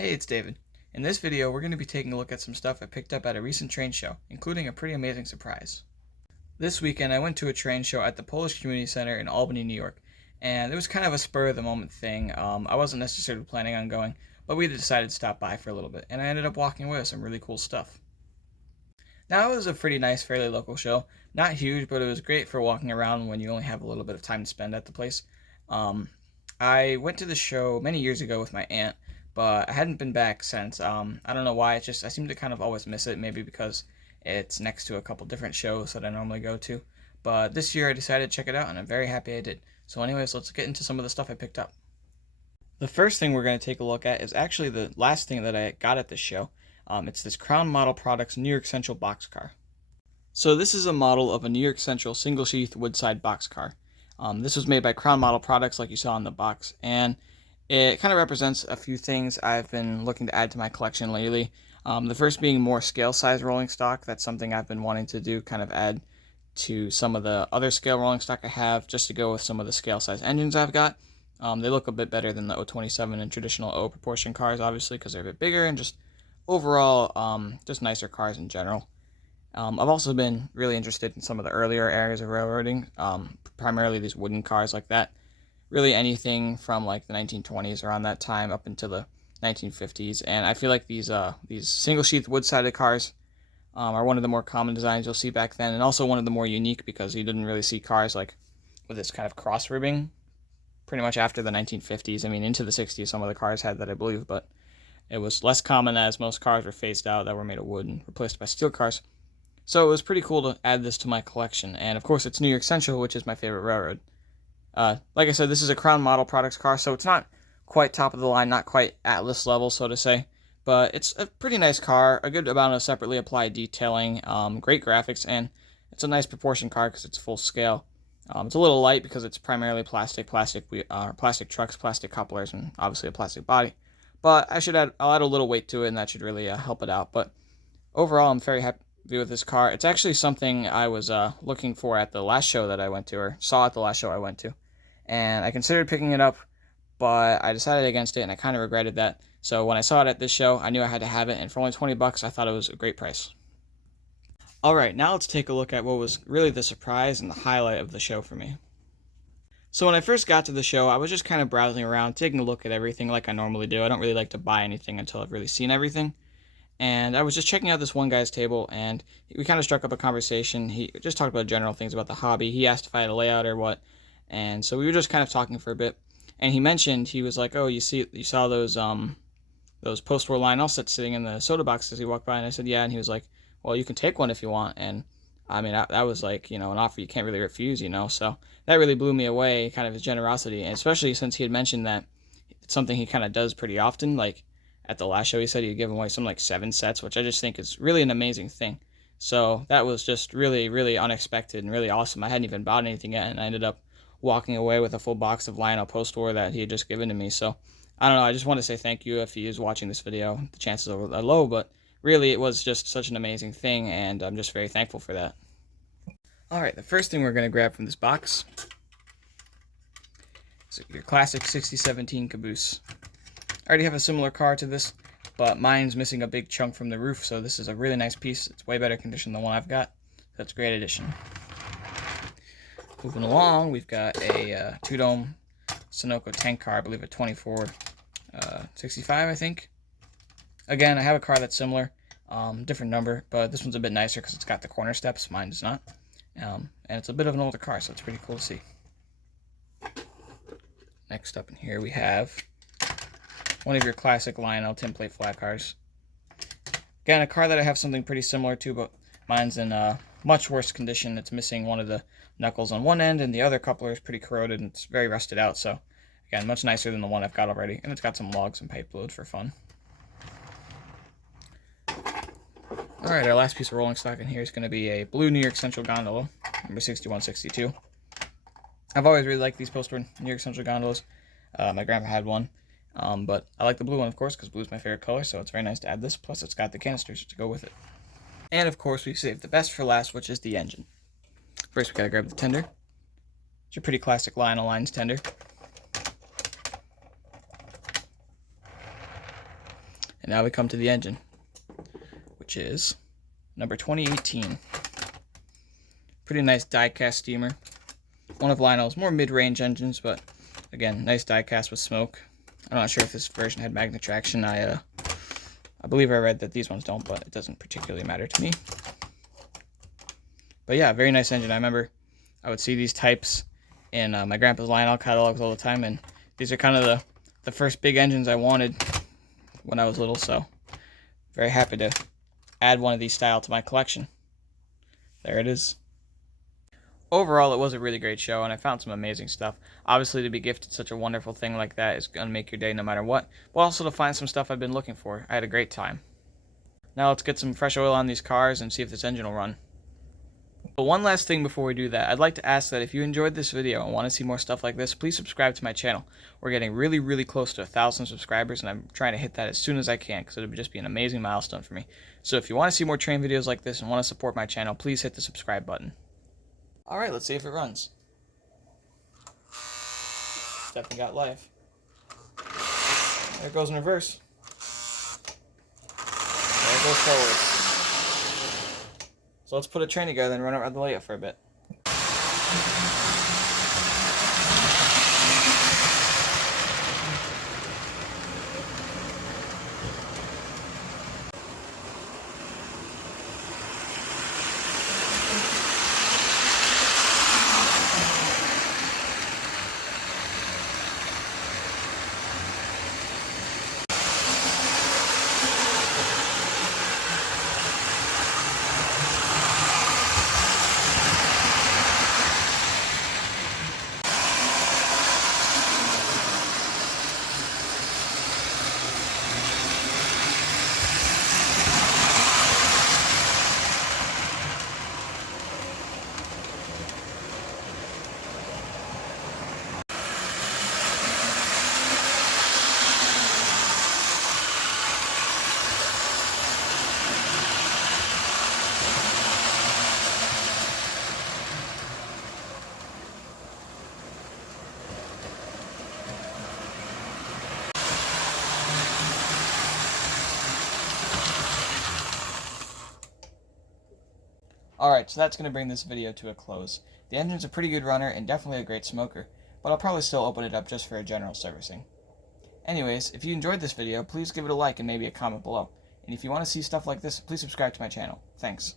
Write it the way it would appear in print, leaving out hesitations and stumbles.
Hey, it's David. In this video, we're going to be taking a look at some stuff I picked up at a recent train show, including a pretty amazing surprise. This weekend, I went to a train show at the Polish Community Center in Albany, New York, and it was kind of a spur-of-the-moment thing. I wasn't necessarily planning on going, but we decided to stop by for a little bit, and I ended up walking away with some really cool stuff. Now, it was a pretty nice, fairly local show. Not huge, but it was great for walking around when you only have a little bit of time to spend at the place. Um, I went to the show many years ago with my aunt, but I hadn't been back since. I don't know why. It's just I seem to kind of always miss it. Maybe because it's next to a couple different shows that I normally go to. But this year I decided to check it out, and I'm very happy I did. So, anyways, let's get into some of the stuff I picked up. The first thing we're going to take a look at is actually the last thing that I got at this show. It's this Crown Model Products New York Central boxcar. So this is a model of a New York Central single-sheath woodside boxcar. This was made by Crown Model Products, like you saw in the box, and it kind of represents a few things I've been looking to add to my collection lately. The first being more scale size rolling stock. That's something I've been wanting to do, kind of add to some of the other scale rolling stock I have, just to go with some of the scale size engines I've got. They look a bit better than the 027 and traditional O proportion cars, obviously, because they're a bit bigger and just overall, just nicer cars in general. I've also been really interested in some of the earlier areas of railroading, primarily these wooden cars like that. Really anything from like the 1920s around that time up into the 1950s, and I feel like these single sheath wood-sided cars are one of the more common designs you'll see back then, and also one of the more unique because you didn't really see cars like with this kind of cross ribbing pretty much after the 1950s. I mean, into the 60s some of the cars had that, I believe, but it was less common as most cars were phased out that were made of wood and replaced by steel cars. So it was pretty cool to add this to my collection, and of course it's New York Central, which is my favorite railroad. Like I said, this is a Crown Model Products car, so it's not quite top of the line, not quite Atlas level, so to say, but it's a pretty nice car, a good amount of separately applied detailing, great graphics, and it's a nice proportion car because it's full scale. It's a little light because it's primarily plastic trucks, plastic couplers, and obviously a plastic body. But I'll add a little weight to it, and that should really help it out. But overall, I'm very happy with this car. It's actually something I was looking for at the last show that I went to, or saw at the last show I went to. And I considered picking it up, but I decided against it, and I kind of regretted that. So when I saw it at this show, I knew I had to have it, and for only 20 bucks, I thought it was a great price. Alright, now let's take a look at what was really the surprise and the highlight of the show for me. So when I first got to the show, I was just kind of browsing around, taking a look at everything like I normally do. I don't really like to buy anything until I've really seen everything. And I was just checking out this one guy's table, and we kind of struck up a conversation. He just talked about general things about the hobby. He asked if I had a layout or what, and so we were just kind of talking for a bit. And he mentioned, he was like, "Oh, you saw those postwar Lionel sets sitting in the soda box as he walked by?" And I said, "Yeah." And he was like, "Well, you can take one if you want." And I mean, that was like, an offer you can't really refuse, So that really blew me away, kind of his generosity, and especially since he had mentioned that it's something he kind of does pretty often, like. At the last show, he said he'd give away something like 7 sets, which I just think is really an amazing thing. So that was just really, really unexpected and really awesome. I hadn't even bought anything yet, and I ended up walking away with a full box of Lionel postwar that he had just given to me. So I don't know. I just want to say thank you if he is watching this video. The chances are low, but really it was just such an amazing thing, and I'm just very thankful for that. All right, the first thing we're going to grab from this box is your classic 6017 caboose. I already have a similar car to this, but mine's missing a big chunk from the roof, so this is a really nice piece. It's way better condition than the one I've got. That's a great addition. Moving along, we've got a two-dome Sunoco tank car, I believe a 2465, I think. Again, I have a car that's similar, different number, but this one's a bit nicer because it's got the corner steps. Mine does not. And it's a bit of an older car, so it's pretty cool to see. Next up in here we have one of your classic Lionel tinplate flat cars. Again, a car that I have something pretty similar to, but mine's in much worse condition. It's missing one of the knuckles on one end, and the other coupler is pretty corroded, and it's very rusted out. So, again, much nicer than the one I've got already, and it's got some logs and pipe load for fun. Alright, our last piece of rolling stock in here is going to be a blue New York Central gondola, number 6162. I've always really liked these postwar New York Central gondolas. My grandpa had one. But I like the blue one, of course, because blue is my favorite color, so it's very nice to add this. Plus, it's got the canisters to go with it. And, of course, we saved the best for last, which is the engine. First, we gotta grab the tender. It's your pretty classic Lionel Lines tender. And now we come to the engine, which is number 2018. Pretty nice die-cast steamer. One of Lionel's more mid-range engines, but again, nice die-cast with smoke. I'm not sure if this version had magnet traction. I believe I read that these ones don't, but it doesn't particularly matter to me. But yeah, very nice engine. I remember I would see these types in my grandpa's Lionel catalogs all the time, and these are kind of the first big engines I wanted when I was little, so very happy to add one of these style to my collection. There it is. Overall, it was a really great show, and I found some amazing stuff. Obviously, to be gifted such a wonderful thing like that is going to make your day no matter what, but also to find some stuff I've been looking for. I had a great time. Now let's get some fresh oil on these cars and see if this engine will run. But one last thing before we do that, I'd like to ask that if you enjoyed this video and want to see more stuff like this, please subscribe to my channel. We're getting really close to 1,000 subscribers, and I'm trying to hit that as soon as I can because it would just be an amazing milestone for me. So if you want to see more train videos like this and want to support my channel, please hit the subscribe button. Alright, let's see if it runs. Definitely got life. There it goes in reverse. There it goes forward. So let's put a train together and run around the layout for a bit. Alright, so that's going to bring this video to a close. The engine's a pretty good runner and definitely a great smoker, but I'll probably still open it up just for a general servicing. Anyways, if you enjoyed this video, please give it a like and maybe a comment below. And if you want to see stuff like this, please subscribe to my channel. Thanks.